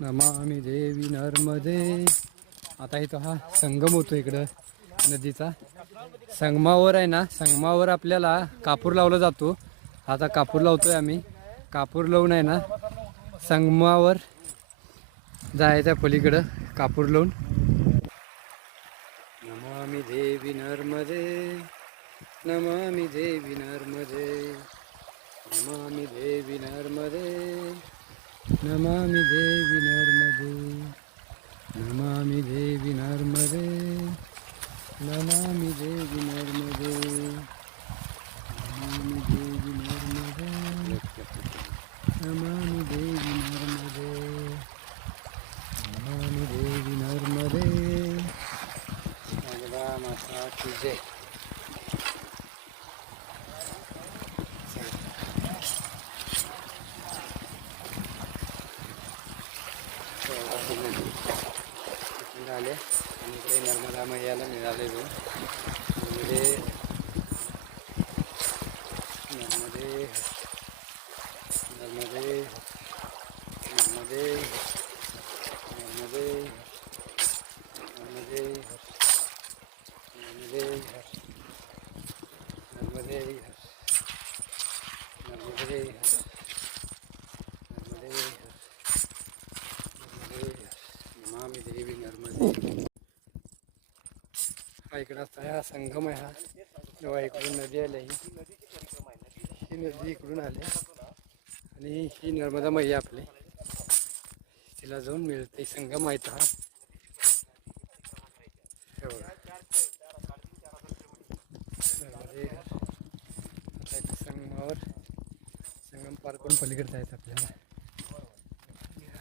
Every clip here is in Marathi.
नमामी देवी नर्मदे. आता इथं हा संगम होतो इकडं नदीचा. संगमावर आहे ना संगमावर आपल्याला कापूर लावला जातो. आता कापूर लावतोय आम्ही. कापूर लावून आहे ना संगमावर जायचं पलीकडं कापूर लावून. नमामी देवी नर्मदे नमामी देवी नर्मदे नमामी देवी नर्मदे. नमामि देवी नर्मदे नमामि देवी नर्मदे नमामि देवी नर्मदे नमामि देवी नर्मदे नमामि देवी नर्मदे नमामि देवी नर्मदे मंगला माता की जय इकडून आले आणि इकडे नर्मदा मैयाला मिळाले जाऊन म्हणजे नर्मदे नर्मदे नर्मदे नर्मदे नर्मदे नर्मदे नर्मदे नर्मदे नर्मदे नर्मदे नमामि देवी हा इकडे असता हा संगम आहे हा. जेव्हा इकडून नदी आली ही ही नदी इकडून आली. आणि ही नर्मदा मैया आपली. तिला जाऊन मिळते. संगम आहे हा. संगमावर संगम पार करून पलीकडे जायचं आपल्याला.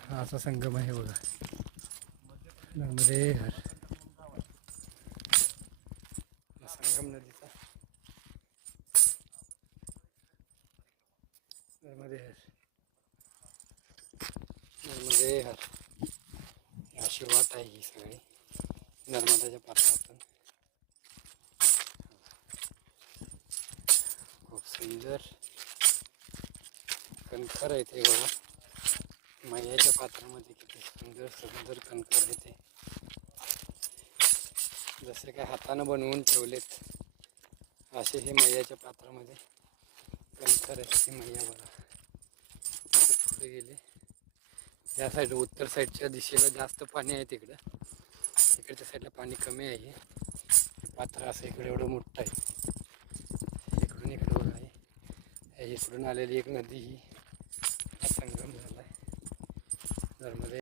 हा असा संगम आहे बघा. नर्मदे हर हा संगम नदीचा नर्मदे हर अशी वाट आहे ही सगळी. नर्मदाच्या पात्रातून. खूप सुंदर. कणखर आहे ते बघा. मैयाच्या पात्रामध्ये किती सुंदर सुंदर कणकर आहे ते जसे काय हातानं बनवून ठेवलेत असे हे मैयाच्या पात्रामध्ये. कणकर आहेत मैया बघा पुढे गेले. या साईड उत्तर साईडच्या दिशेला जास्त पाणी आहे तिकडं. इकडच्या साईडला पाणी कमी आहे. पात्र असं इकडे एवढं मोठं आहे. इकडून इकडे बघा आहे इकडून आलेली एक नदी ही. संगम झाला आहे नर्मदे